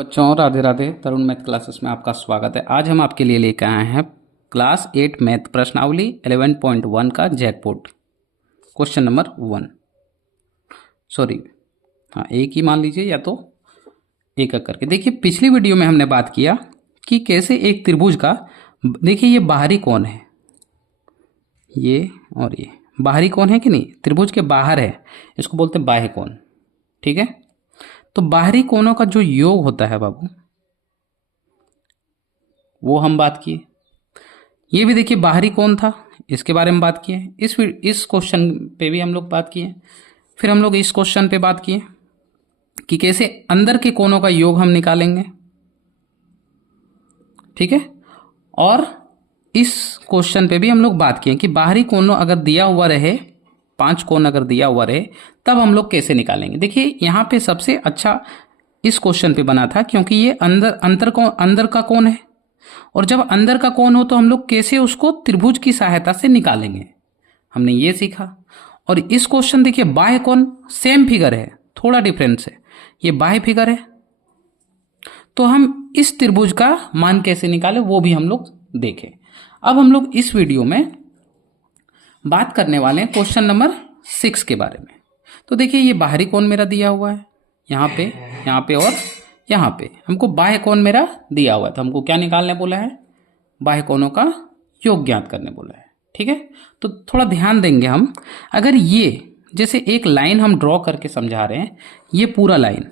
बच्चों राधे राधे। तरुण math classes में आपका स्वागत है। आज हम आपके लिए लेकर आए हैं क्लास 8 मैथ प्रश्नावली 11.1 का जैकपॉट क्वेश्चन नंबर 1। सॉरी, हाँ एक ही मान लीजिए या तो एक एक करके। देखिए पिछली वीडियो में हमने बात किया कि कैसे एक त्रिभुज का, देखिए ये बाहरी कोण है, ये और ये बाहरी कोण है कि नहीं, त्रिभुज के बाहर है, इसको बोलते हैं बाह्य कोण। ठीक है, तो बाहरी कोणों का जो योग होता है बाबू, वो हम बात किए। ये भी देखिए बाहरी कोण था, इसके बारे में बात किए। इस क्वेश्चन पे भी हम लोग बात किए। फिर हम लोग इस क्वेश्चन पे बात किए कि कैसे अंदर के कोणों का योग हम निकालेंगे। ठीक है, और इस क्वेश्चन पे भी हम लोग बात किए कि बाहरी कोणों अगर दिया हुआ रहे, 5 कोण अगर दिया हुआ रहे, तब हम लोग कैसे निकालेंगे। देखिए यहाँ पे सबसे अच्छा इस क्वेश्चन पे बना था क्योंकि ये अंदर का कोण है, और जब अंदर का कोण हो तो हम लोग कैसे उसको त्रिभुज की सहायता से निकालेंगे, हमने ये सीखा। और इस क्वेश्चन देखिए बाह्य कोण सेम फिगर है, थोड़ा डिफरेंस है, ये बाह्य फिगर है, तो हम इस त्रिभुज का मान कैसे निकालें वो भी हम लोग देखें। अब हम लोग इस वीडियो में बात करने वाले हैं क्वेश्चन नंबर 6 के बारे में। तो देखिए ये बाहरी कोण मेरा दिया हुआ है, यहाँ पे और यहाँ पे हमको बाह्य कोण मेरा दिया हुआ है, तो हमको क्या निकालने बोला है, बाह्य कोणों का योग ज्ञात करने बोला है। ठीक है, तो थोड़ा ध्यान देंगे हम। अगर ये जैसे एक लाइन हम ड्रॉ करके समझा रहे हैं, ये पूरा लाइन,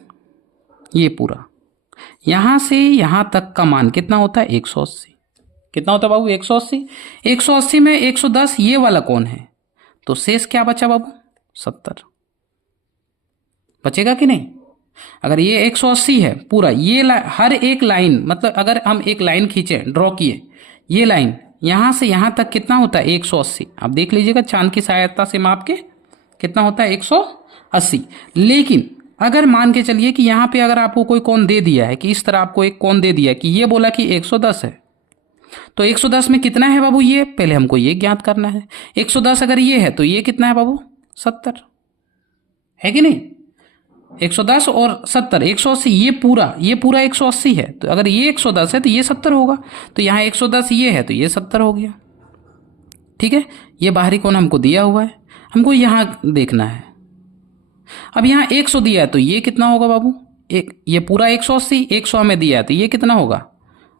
ये पूरा यहाँ से यहाँ तक का मान कितना होता है, 180। कितना होता है बाबू, 180। 180 में 110 ये वाला कोण है, तो शेष क्या बचा बाबू, 70 बचेगा कि नहीं। अगर ये 180 है पूरा, ये हर एक लाइन, मतलब अगर हम एक लाइन खींचे, ड्रॉ किए, ये लाइन यहां से यहां तक कितना होता है, 180। आप देख लीजिएगा चांद की सहायता से माप के कितना होता है, 180। लेकिन अगर मान के चलिए कि यहां पे अगर आपको कोई कोण दे दिया है, कि इस तरह आपको एक कोण दे दिया है कि ये बोला कि 110 है, तो 110 में कितना है बाबू, ये पहले हमको ये ज्ञात करना है। 110 अगर ये है तो ये कितना है बाबू, 70 है कि नहीं। 110 और 70, 180, ये पूरा 180 है, तो अगर ये 110 है तो ये 70 होगा, तो यहाँ 110 ये है तो ये 70 हो गया। ठीक है, ये बाहरी कोण हमको दिया हुआ है, हमको यहाँ देखना है। अब यहाँ 100 दिया है तो ये कितना होगा बाबू, ये पूरा 180, 100 हमें दिया है तो ये कितना होगा,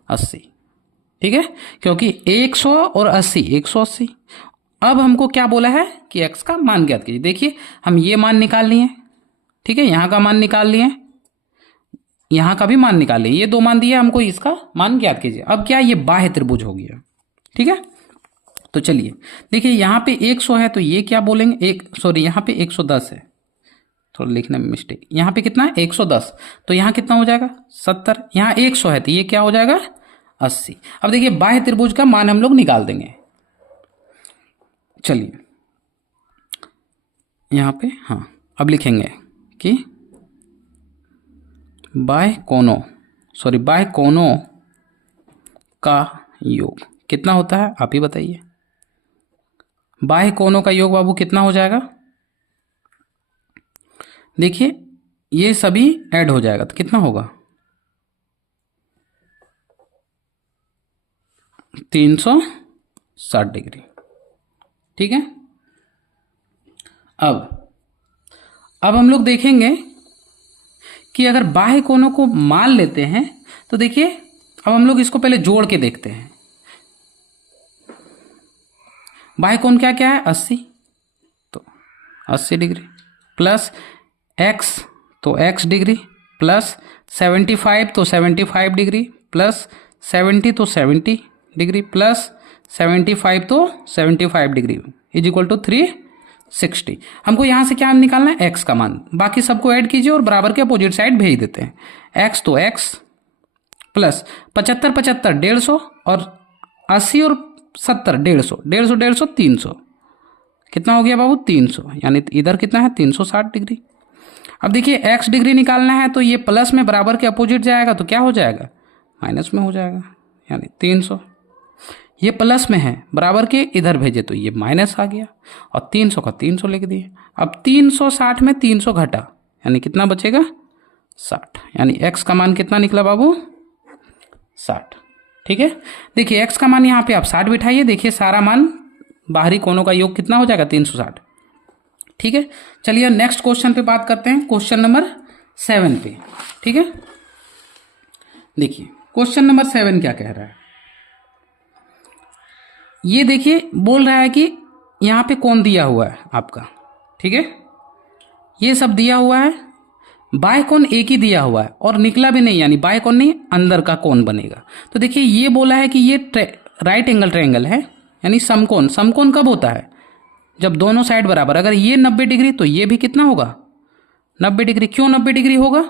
80। ठीक है, क्योंकि 100 और 80, 180। अब हमको क्या बोला है कि x का मान ज्ञात कीजिए। देखिए हम ये मान निकाल लिए, ठीक है, यहाँ का मान निकाल लिए, यहाँ का भी मान निकाल लिए, ये 2 मान दिया हमको, इसका मान ज्ञात कीजिए। अब क्या, ये बाह्य त्रिभुज हो गया। ठीक है, तो चलिए देखिए यहाँ पे 100 है तो ये क्या बोलेंगे, यहाँ पे 110 है, थोड़ा लिखने में मिस्टेक, यहाँ पे कितना है 110, तो यहाँ कितना हो जाएगा 70। यहाँ 100 है तो ये क्या हो जाएगा 80। अब देखिए बाह्य त्रिभुज का मान हम लोग निकाल देंगे। चलिए यहाँ पे, हाँ अब लिखेंगे कि बाह्य कोणों का योग कितना होता है, आप ही बताइए। बाह्य कोणों का योग बाबू कितना हो जाएगा, देखिए ये सभी ऐड हो जाएगा तो कितना होगा, 360 डिग्री। ठीक है, अब हम लोग देखेंगे कि अगर बाह्य कोणों को मान लेते हैं तो देखिए अब हम लोग इसको पहले जोड़ के देखते हैं। बाह्य कोण क्या क्या है, 80, तो 80 डिग्री प्लस x तो x डिग्री प्लस 75 तो 75 डिग्री प्लस 70 तो 70 डिग्री प्लस 75 तो 75 डिग्री इज इक्वल टू 360। हमको यहाँ से क्या निकालना है, x का मान। बाकी सबको ऐड कीजिए और बराबर के अपोजिट साइड भेज देते हैं। x तो x प्लस 75 75 150 और 80 और 70 150 150 150 300, कितना हो गया बाबू 300, यानी इधर कितना है 360 डिग्री। अब देखिए x डिग्री निकालना है तो ये प्लस में बराबर के अपोजिट जाएगा तो क्या हो जाएगा, माइनस में हो जाएगा, यानी 300। ये प्लस में है, बराबर के इधर भेजे तो ये माइनस आ गया, और 300 का 300 लिख दिए। अब 360 में 300 घटा, यानी कितना बचेगा 60, यानी x का मान कितना निकला बाबू? 60। ठीक है, देखिए x का मान यहाँ पे आप 60 बिठाइए, देखिए सारा मान बाहरी कोणों का योग कितना हो जाएगा? 360। ठीक है, चलिए नेक्स्ट क्वेश्चन पे बात करते हैं, क्वेश्चन नंबर 7 पे। ठीक है, देखिए क्वेश्चन नंबर 7 क्या कह रहा है, ये देखिए बोल रहा है कि यहाँ पे कोण दिया हुआ है आपका। ठीक है, ये सब दिया हुआ है, बाह्य कोण एक ही दिया हुआ है और निकला भी नहीं, यानी बाह्य कोण नहीं, अंदर का कोण बनेगा। तो देखिए ये बोला है कि ये राइट एंगल ट्रायंगल है, यानी समकोण। समकोण कब होता है? जब दोनों साइड बराबर। अगर ये 90 डिग्री तो ये भी कितना होगा? 90 डिग्री। क्यों 90 डिग्री होगा?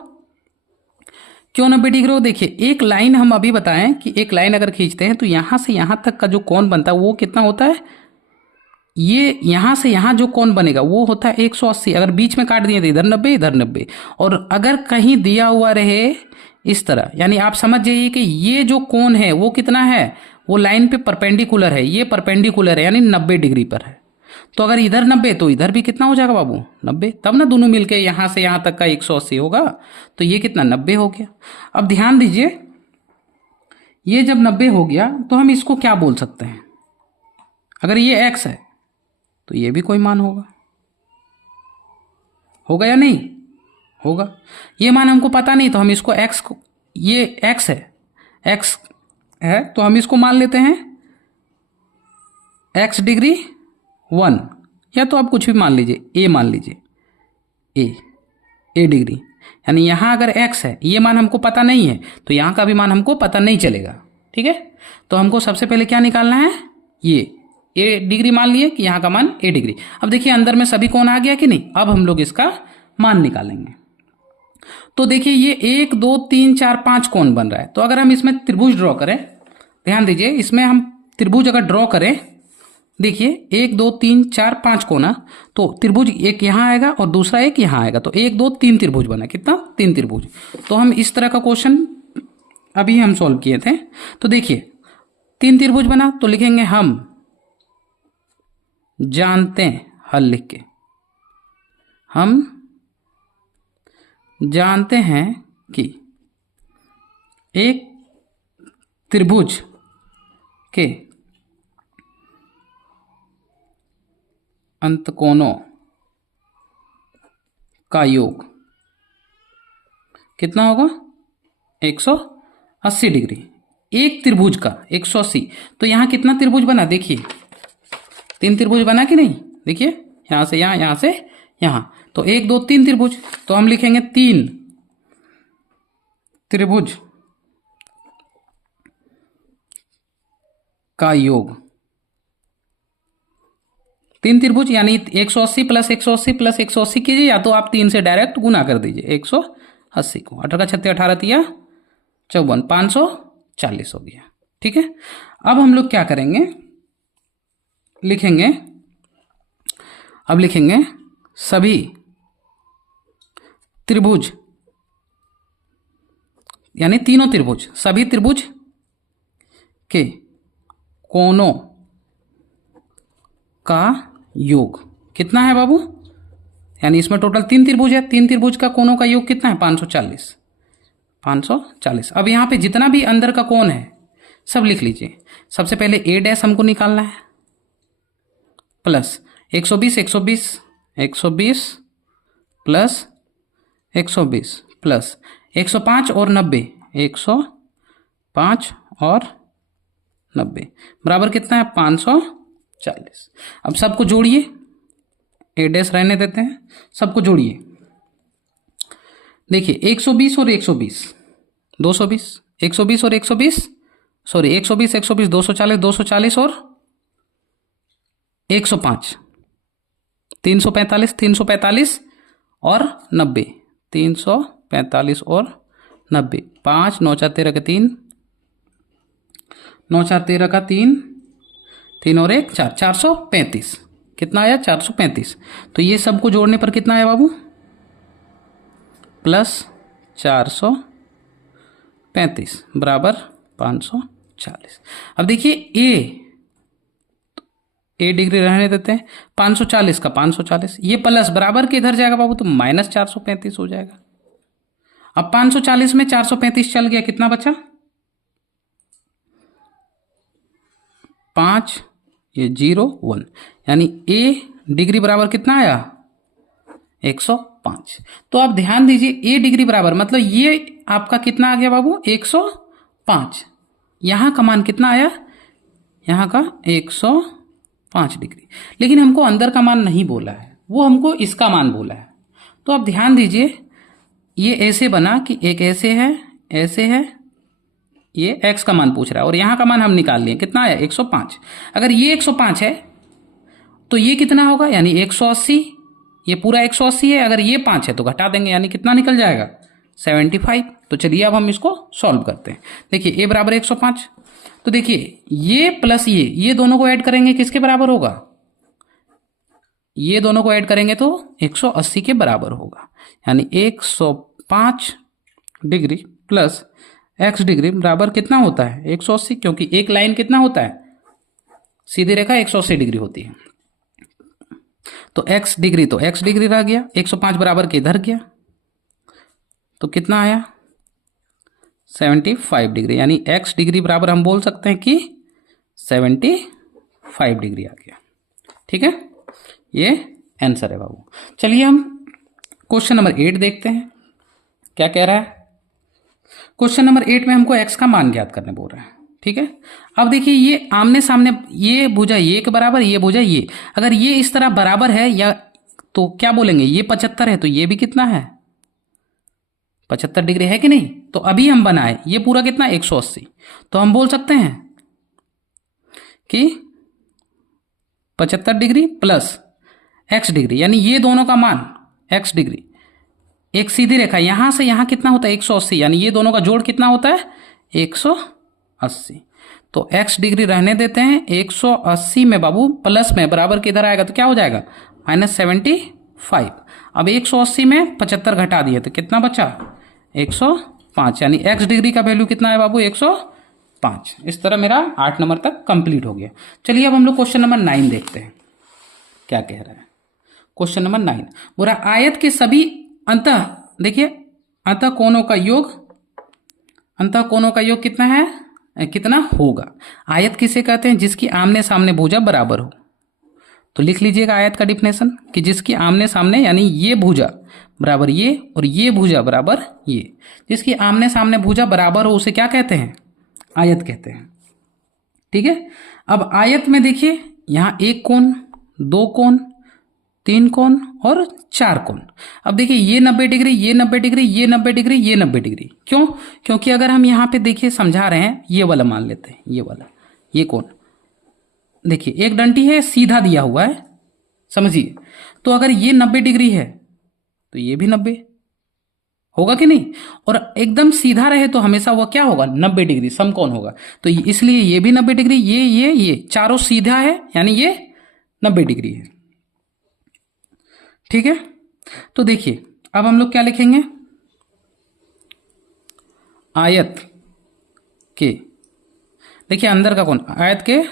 क्यों 90 डिग्री हो? देखिए एक लाइन हम अभी बताएं कि एक लाइन अगर खींचते हैं तो यहां से यहां तक का जो कोण बनता है वो कितना होता है? ये यहां से यहां जो कोण बनेगा वो होता है 180। अगर बीच में काट दिए तो इधर 90 इधर 90, और अगर कहीं दिया हुआ रहे इस तरह, यानी आप समझ जाइए कि ये जो कोण है वो कितना है? वो लाइन पे परपेंडिकुलर है, ये परपेंडिकुलर है यानी 90 डिग्री पर है। तो अगर इधर 90 तो इधर भी कितना हो जाएगा बाबू? 90, तब ना दोनों मिलके यहां से यहां तक का 180 होगा। तो ये कितना? 90 हो गया। अब ध्यान दीजिए, ये जब 90 हो गया तो हम इसको क्या बोल सकते हैं? अगर ये x है तो ये भी कोई मान होगा, होगा या नहीं होगा? ये मान हमको पता नहीं तो हम इसको x को, ये x है, x है तो हम इसको मान लेते हैं x डिग्री 1, या तो आप कुछ भी मान लीजिए, a मान लीजिए, a डिग्री, यानी यहाँ अगर x है, ये मान हमको पता नहीं है तो यहाँ का भी मान हमको पता नहीं चलेगा। ठीक है, तो हमको सबसे पहले क्या निकालना है? ये a डिग्री मान लिए कि यहाँ का मान a डिग्री। अब देखिए अंदर में सभी कोण आ गया कि नहीं? अब हम लोग इसका मान निकालेंगे। तो देखिए ये 1 2 3 4 5 कोण बन रहा है। तो अगर हम इसमें त्रिभुज ड्रॉ करें, ध्यान दीजिए, इसमें हम त्रिभुज अगर ड्रॉ करें, देखिए 1 2 3 4 5 कोना, तो त्रिभुज एक यहाँ आएगा और दूसरा एक यहाँ आएगा, तो 1 2 3 त्रिभुज बना। कितना? 3 त्रिभुज। तो हम इस तरह का क्वेश्चन अभी हम सॉल्व किए थे। तो देखिए 3 त्रिभुज बना, तो लिखेंगे हम जानते हैं, हल लिख के हम जानते हैं कि एक त्रिभुज के अंतकोणों का योग कितना होगा? 180 डिग्री। एक त्रिभुज का 180, तो यहां कितना त्रिभुज बना? देखिए 3 त्रिभुज बना कि नहीं? देखिए यहां से यहां, यहां से यहां, तो 1 2 3 त्रिभुज। तो हम लिखेंगे 3 त्रिभुज का योग। 3 त्रिभुज यानी 180 प्लस 180 प्लस 180 कीजिए, या तो आप 3 से डायरेक्ट गुना कर दीजिए 180 को। 18 का 36 18 तिया 54, 540 हो गया। ठीक है, अब हम लोग क्या करेंगे? लिखेंगे, अब लिखेंगे सभी त्रिभुज, यानी तीनों त्रिभुज, सभी त्रिभुज के कोणों का योग कितना है बाबू? यानी इसमें टोटल 3 त्रिभुज है, 3 त्रिभुज का कोणों का योग कितना है? 540। 540। अब यहां पे जितना भी अंदर का कोण है सब लिख लीजिए। सबसे पहले a डैश हमको निकालना है, प्लस 120 120 120 प्लस 120 प्लस 105 और 90, 105 और 90 बराबर कितना है? 540। अब सबको जोड़िए, a डैश रहने देते हैं, सबको जोड़िए। देखिए 120 और 120 220, 120 और 120, सॉरी 120 120 240, 240 और 105, 345, 345 और 90, 345 और 90, 5 9 4 13 का 3, 9 4 13 का 3, 3 और 1 4, 435। कितना आया? 435। तो ये सबको जोड़ने पर कितना आया बाबू? प्लस 435 बराबर 540। अब देखिए ए डिग्री रहने देते हैं, 540 का 540, ये प्लस बराबर के इधर जाएगा बाबू तो माइनस 435 हो जाएगा। अब 540 में 435 चल गया, कितना बचा? 5, ये 0 1, यानी ए डिग्री बराबर कितना आया? 105। तो आप ध्यान दीजिए, ए डिग्री बराबर मतलब ये आपका कितना आ गया बाबू? 105। यहां का मान कितना आया? यहां का 105 डिग्री। लेकिन हमको अंदर का मान नहीं बोला है, वो हमको इसका मान बोला है। तो आप ध्यान दीजिए, ये ऐसे बना कि एक ऐसे है, ये x का मान पूछ रहा है और यहां का मान हम निकाल लिए, कितना आया? 105। अगर ये 105 है तो ये कितना होगा? यानी 180। ये पूरा 180 है, अगर ये 5 है तो घटा देंगे, यानी कितना निकल जाएगा? 75। तो चलिए अब हम इसको सॉल्व करते हैं। देखिए a बराबर 105, तो देखिए ये प्लस ये दोनों को ऐड करेंगे, किसके बराबर होगा? ये दोनों को ऐड करेंगे तो 180 के बराबर होगा। यानी 105 डिग्री प्लस x डिग्री बराबर कितना होता है? 180, क्योंकि एक लाइन कितना होता है? सीधी रेखा 180 डिग्री होती है। तो x डिग्री रह गया, 105 बराबर के इधर गया, तो कितना आया? 75 डिग्री। यानी x डिग्री बराबर हम बोल सकते हैं कि 75 डिग्री आ गया। ठीक है, ये आंसर है बाबू। चलिए हम क्वेश्चन नंबर 8 देखते हैं, क्या कह रहा है। क्वेश्चन नंबर 8 में हमको x का मान ज्ञात करने बोल रहा है। ठीक है, अब देखिए ये आमने सामने, ये भुजा ये के बराबर, ये भुजा ये, अगर ये इस तरह बराबर है या तो क्या बोलेंगे? ये 75 है तो ये भी कितना है? 75 डिग्री है कि नहीं? तो अभी हम बनाए ये पूरा कितना? 180। तो हम बोल सकते हैं कि 75 डिग्री प्लस x डिग्री, यानी ये दोनों का मान x डिग्री, एक सीधी रेखा यहां से यहां कितना होता है? 180, यानी ये दोनों का जोड़ कितना होता है? 180। तो x डिग्री रहने देते हैं, 180 में बाबू प्लस में बराबर के इधर आएगा तो क्या हो जाएगा? -75। अब 180 में 75 घटा दिए तो कितना बचा? 105। यानी x डिग्री का वैल्यू कितना है बाबू? 105। इस तरह मेरा 8 नंबर तक कंप्लीट हो गया। चलिए अब हम लोग क्वेश्चन नंबर 9 देखते हैं, क्या कह रहा है। क्वेश्चन नंबर 9 बोला आयत के सभी अंतः, देखिए अंतः कोणों का योग कितना है? कितना होगा? आयत किसे कहते हैं? जिसकी आमने सामने भुजा बराबर हो। तो लिख लीजिएगा आयत का डिफिनेशन कि जिसकी आमने सामने, यानी ये भुजा बराबर ये और ये भुजा बराबर ये, जिसकी आमने सामने भुजा बराबर हो उसे क्या कहते हैं? आयत कहते हैं। ठीक है, अब आयत में देखिए यहां एक कोण, दो कोण, 3 कोण और 4 कोण। अब देखिए ये 90 डिग्री, ये 90 डिग्री, ये 90 डिग्री, ये 90 डिग्री। क्यों? क्योंकि अगर हम यहाँ पे देखिए समझा रहे हैं, ये वाला मान लेते हैं, ये वाला, ये कोण देखिए एक डंडी है, सीधा दिया हुआ है, समझिए। तो अगर ये 90 डिग्री है तो ये भी 90 होगा कि नहीं? और एकदम सीधा रहे तो हमेशा वह क्या होगा? 90 डिग्री समकोण होगा। तो इसलिए ये भी 90 डिग्री, ये चारों सीधा है, यानी ये 90 डिग्री है। ठीक है, तो देखिए अब हम लोग क्या लिखेंगे? आयत के, देखिए अंदर का कोण, आयत के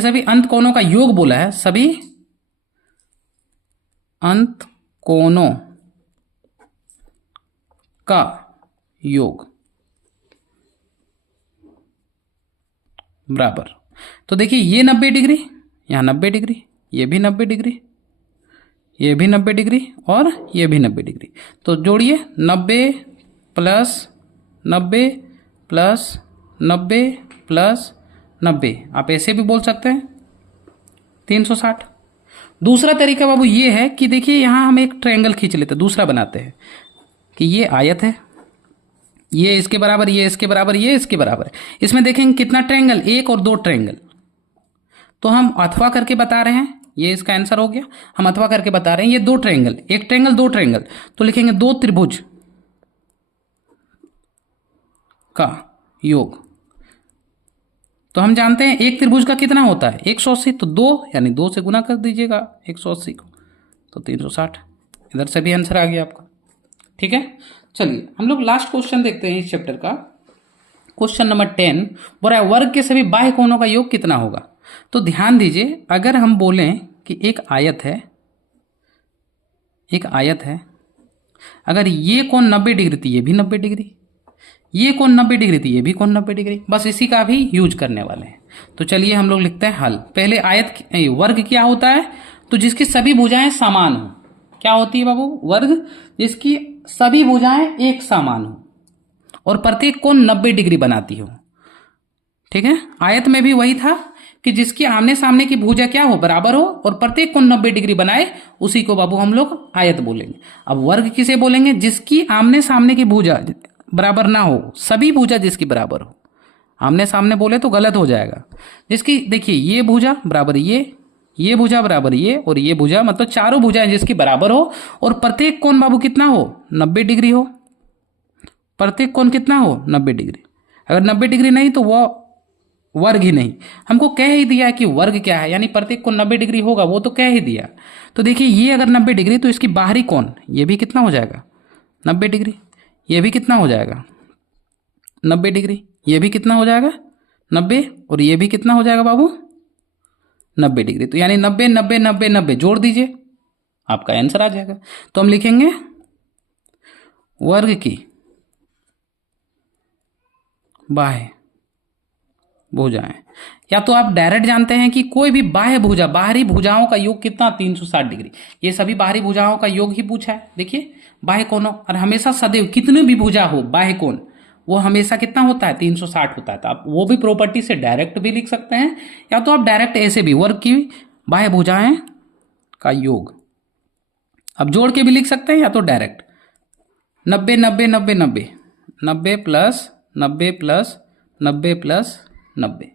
सभी अंत कोणों का योग बोला है, सभी अंत कोणों का योग बराबर। तो देखिए ये 90 डिग्री, यहां 90 डिग्री, ये भी 90 डिग्री, ये भी 90 डिग्री और ये भी 90 डिग्री। तो जोड़िए 90 प्लस 90 प्लस 90 प्लस 90, आप ऐसे भी बोल सकते हैं 360। दूसरा तरीका बाबू ये है कि देखिए यहां हम एक ट्रायंगल खींच लेते हैं, दूसरा बनाते हैं कि ये आयत है, ये इसके बराबर, ये इसके बराबर, ये इसके बराबर है। इसमें देखेंगे कितना ट्रायंगल? 1 और 2 ट्रायंगल। तो हम अथवा करके बता रहे हैं, ये इसका आंसर हो गया। हम अथवा करके बता रहे हैं ये 2 ट्रायंगल, एक ट्रायंगल 2 ट्रायंगल, तो लिखेंगे 2 त्रिभुज का योग। तो हम जानते हैं एक त्रिभुज का कितना होता है? 180। तो 2 यानी 2 से गुना कर दीजिएगा 180 को, तो 360। इधर से भी आंसर आ गया आपका। ठीक है, चलिए हम लोग लास्ट क्वेश्चन देखते हैं इस चैप्टर का। क्वेश्चन नंबर 10 बोल रहा है वर्ग के सभी बाह्य कोणों का योग कितना होगा? तो ध्यान दीजिए, अगर हम बोलें कि एक आयत है, अगर ये कोण 90 डिग्री थी, ये भी 90 डिग्री, ये कोण 90 डिग्री थी, ये भी कोण 90 डिग्री। बस इसी का भी यूज करने वाले हैं। तो चलिए हम लोग लिखते हैं हल। पहले वर्ग क्या होता है? तो जिसकी सभी भुजाएं समान हो। क्या होती है बाबू? वर्ग जिसकी सभी भुजाएं एक समान हो और प्रत्येक कोण 90 डिग्री बनाती हो। ठीक है। आयत में भी वही था कि जिसकी आमने सामने की भुजा क्या हो? बराबर हो और प्रत्येक कोण 90 डिग्री बनाए, उसी को बाबू हम लोग आयत बोलेंगे। अब वर्ग किसे बोलेंगे? जिसकी आमने सामने की भुजा बराबर ना हो, सभी भुजा जिसकी बराबर हो। आमने सामने बोले तो गलत हो जाएगा। जिसकी देखिए ये भुजा बराबर ये भुजा बराबर ये, और ये भुजा, मतलब चारों भुजाएं जिसकी बराबर हो और प्रत्येक कोण बाबू कितना हो? 90 डिग्री हो। प्रत्येक कोण कितना हो? 90 डिग्री। अगर 90 डिग्री नहीं तो वो वर्ग ही नहीं। हमको कह ही दिया है कि वर्ग क्या है, यानी प्रत्येक कोण 90 डिग्री होगा, वो तो कह ही दिया। तो देखिए ये अगर 90 डिग्री तो इसकी बाहरी कोण ये भी कितना हो जाएगा? 90 डिग्री। ये भी कितना हो जाएगा? 90 डिग्री। ये भी कितना हो जाएगा? 90। और ये भी कितना हो जाएगा बाबू? 90 डिग्री। तो यानी 90 90 90 90 जोड़ दीजिए, आपका आंसर आ जाएगा। तो हम लिखेंगे वर्ग की बाह्य भुजाएं, या तो आप डायरेक्ट जानते हैं कि कोई भी बाह्य भुजा, बाहरी भुजाओं का योग कितना? 360 डिग्री। ये सभी बाहरी भुजाओं का योग ही पूछा है। देखिए बाह्य कोणों, और हमेशा सदैव कितने भी भुजा हो बाह्य कोण, वो हमेशा कितना होता है? 360 होता है। तो आप वो भी प्रॉपर्टी से डायरेक्ट भी लिख सकते हैं, या तो आप डायरेक्ट ऐसे भी वर्ग की बाह्य भुजाएं का योग अब जोड़ के भी लिख सकते हैं, या तो डायरेक्ट 90 90 90 90 90 प्लस 90 प्लस 90 प्लस 90,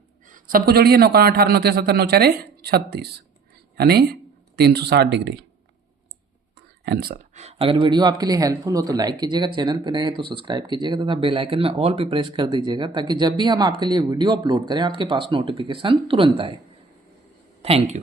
सबको जोड़िए। 9 18 9 70 9 4 36, यानी 360 डिग्री आंसर। अगर वीडियो आपके लिए हेल्पफुल हो तो लाइक कीजिएगा, चैनल पर नए हैं तो सब्सक्राइब कीजिएगा तथा बेल आइकन में ऑल पे प्रेस कर दीजिएगा, ताकि जब भी हम आपके लिए वीडियो अपलोड करें आपके पास नोटिफिकेशन तुरंत आए। Thank you.